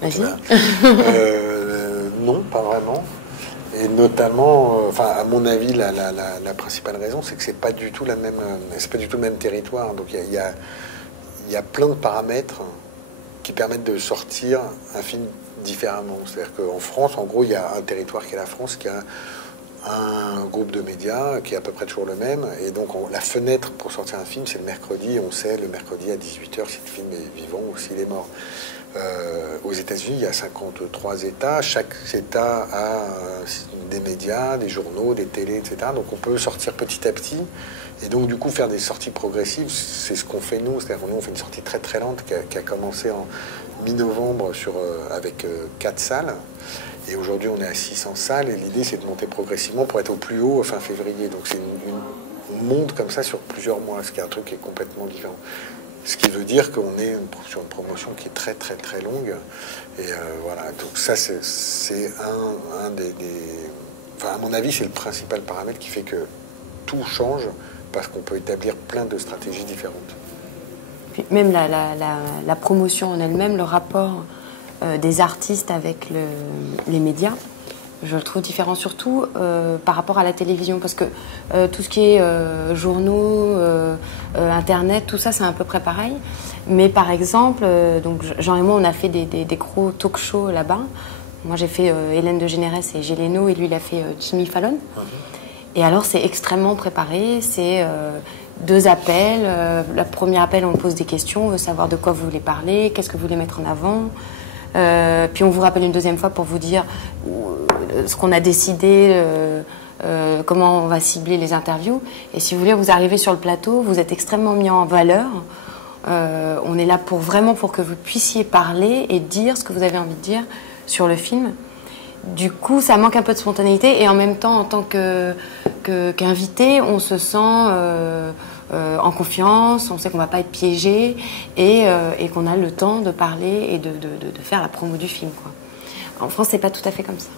Vas-y. Non, pas vraiment. Et notamment, à mon avis, la principale raison, c'est que c'est pas du tout c'est pas du tout le même territoire. Donc il y a plein de paramètres qui permettent de sortir un film différemment. C'est-à-dire qu'en France, en gros, il y a un territoire qui est la France, qui a un groupe de médias qui est à peu près toujours le même. Et donc, la fenêtre pour sortir un film, c'est le mercredi. On sait le mercredi à 18h si le film est vivant ou s'il est mort. Aux États-Unis, il y a 53 États. Chaque État a des médias, des journaux, des télés, etc. Donc, on peut sortir petit à petit. Et donc, du coup, faire des sorties progressives, c'est ce qu'on fait nous. C'est-à-dire que nous, on fait une sortie très très lente qui a commencé en mi-novembre avec 4 salles. Et aujourd'hui, on est à 600 salles. Et l'idée, c'est de monter progressivement pour être au plus haut fin février. Donc, on monte comme ça sur plusieurs mois, ce qui est un truc qui est complètement différent. Ce qui veut dire qu'on est sur une promotion qui est très très très longue. Et voilà, donc ça c'est un des... Enfin, à mon avis, c'est le principal paramètre qui fait que tout change, parce qu'on peut établir plein de stratégies différentes. Puis même la promotion en elle-même, le rapport des artistes avec les médias, je le trouve différent, surtout par rapport à la télévision, parce que tout ce qui est journaux, internet, tout ça c'est à peu près pareil. Mais par exemple, donc Jean et moi on a fait des gros talk shows là-bas. Moi j'ai fait Hélène DeGeneres et Jay Leno, et lui il a fait Jimmy Fallon. Et alors c'est extrêmement préparé, c'est 2 appels. Le premier appel, on pose des questions, on veut savoir de quoi vous voulez parler, qu'est-ce que vous voulez mettre en avant. Puis on vous rappelle une deuxième fois pour vous dire ce qu'on a décidé, comment on va cibler les interviews. Et si vous voulez, vous arrivez sur le plateau, vous êtes extrêmement mis en valeur. On est là pour que vous puissiez parler et dire ce que vous avez envie de dire sur le film. Du coup, ça manque un peu de spontanéité, et en même temps, en tant qu'invité, on se sent en confiance, on sait qu'on ne va pas être piégé, et qu'on a le temps de parler et de faire la promo du film, quoi. En France, c'est pas tout à fait comme ça.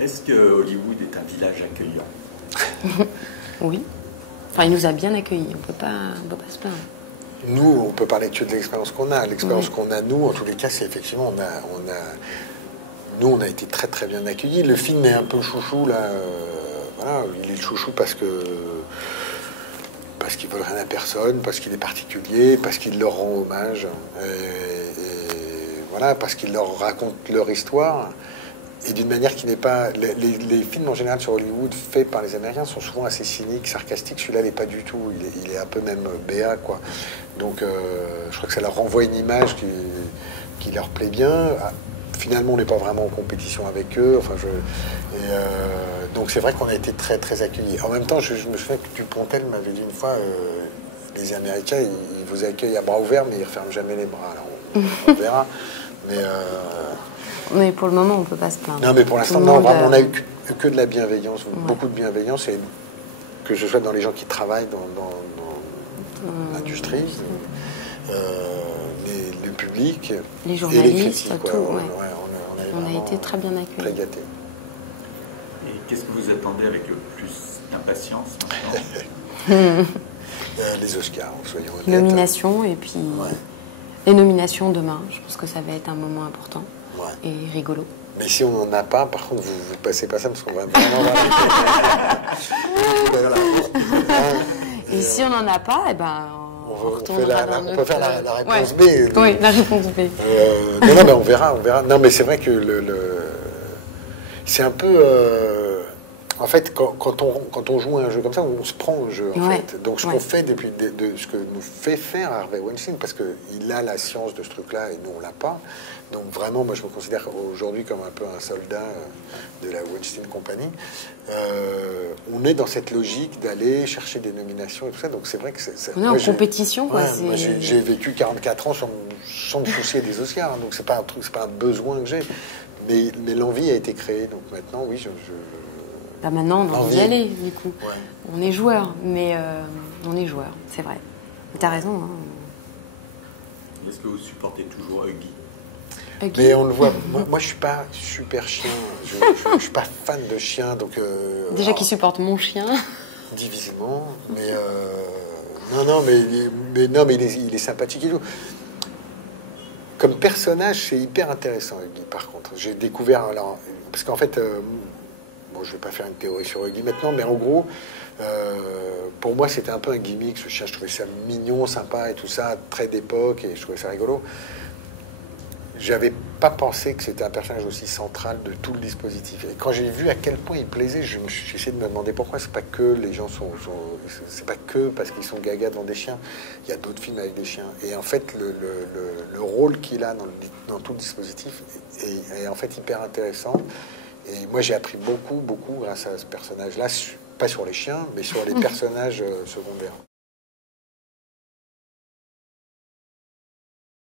Est-ce que Hollywood est un village accueillant? Oui. Enfin, il nous a bien accueillis, on peut pas se plaindre. Nous, on peut parler que de l'expérience qu'on a. L'expérience qu'on a, nous, en tous les cas, c'est effectivement, nous, on a été très très bien accueillis. Le film est un peu chouchou, là. Voilà, il est chouchou parce qu'ils veulent rien à personne, parce qu'il est particulier, parce qu'il leur rend hommage, et voilà, parce qu'il leur raconte leur histoire, et d'une manière qui n'est pas... Les films en général sur Hollywood faits par les Américains sont souvent assez cyniques, sarcastiques. Celui-là n'est pas du tout. Il est un peu même béat, quoi. Donc je crois que ça leur renvoie une image qui leur plaît bien. Finalement, on n'est pas vraiment en compétition avec eux. Donc c'est vrai qu'on a été très très accueillis. En même temps, je me souviens que Dupontel m'avait dit une fois, les Américains, ils vous accueillent à bras ouverts, mais ils ne referment jamais les bras. Alors on verra. Mais pour le moment, on ne peut pas se plaindre. Non, mais pour l'instant, non, vraiment, on a eu que de la bienveillance, beaucoup de bienveillance, et que ce soit dans les gens qui travaillent dans l'industrie, le public, les journalistes, et les critiques. tout. On a été très bien accueillis. Très gâtés. Et qu'est-ce que vous attendez avec le plus d'impatience maintenant? Les Oscars, soyons honnêtes. Nominations, et puis les nominations demain. Je pense que ça va être un moment important et rigolo. Mais si on n'en a pas, par contre, vous passez pas ça, parce qu'on va vraiment... Et si on n'en a pas, eh ben... On peut faire la réponse B. Oui, la réponse B. Non, mais on verra. Non, mais c'est vrai que c'est un peu... En fait, quand on joue à un jeu comme ça, on se prend au jeu, en fait. Donc, ce qu'on fait ce que nous fait faire Harvey Weinstein, parce qu'il a la science de ce truc-là et nous, on l'a pas. Donc, vraiment, moi, je me considère aujourd'hui comme un peu un soldat de la Weinstein Company. On est dans cette logique d'aller chercher des nominations et tout ça. Donc, c'est vrai que on est en compétition, quoi. Moi, j'ai vécu 44 ans sans me soucier des Oscars. Hein, donc, c'est pas un besoin que j'ai. Mais l'envie a été créée. Donc, maintenant, oui, maintenant, on a envie d'y aller, du coup. Ouais. On est joueur, mais on est joueur, c'est vrai. Tu as raison. Hein. Est-ce que vous supportez toujours Huggy? Mais on le voit. Moi, je suis pas super chien. Je suis pas fan de chien, donc. Déjà, qui supporte mon chien? Difficilement, mais non, mais il est sympathique et tout. Comme personnage, c'est hyper intéressant, Huggy, par contre. J'ai découvert... Alors, parce qu'en fait, bon, je vais pas faire une théorie sur Huggy maintenant, mais en gros, pour moi, c'était un peu un gimmick, ce chien. Je trouvais ça mignon, sympa et tout ça, très d'époque, et je trouvais ça rigolo. J'avais pas pensé que c'était un personnage aussi central de tout le dispositif. Et quand j'ai vu à quel point il plaisait, j'ai essayé de me demander pourquoi. C'est pas que les gens c'est pas que parce qu'ils sont gaga devant des chiens. Il y a d'autres films avec des chiens. Et en fait, le rôle qu'il a dans tout le dispositif est en fait hyper intéressant. Et moi, j'ai appris beaucoup grâce à ce personnage-là, pas sur les chiens, mais sur les personnages secondaires.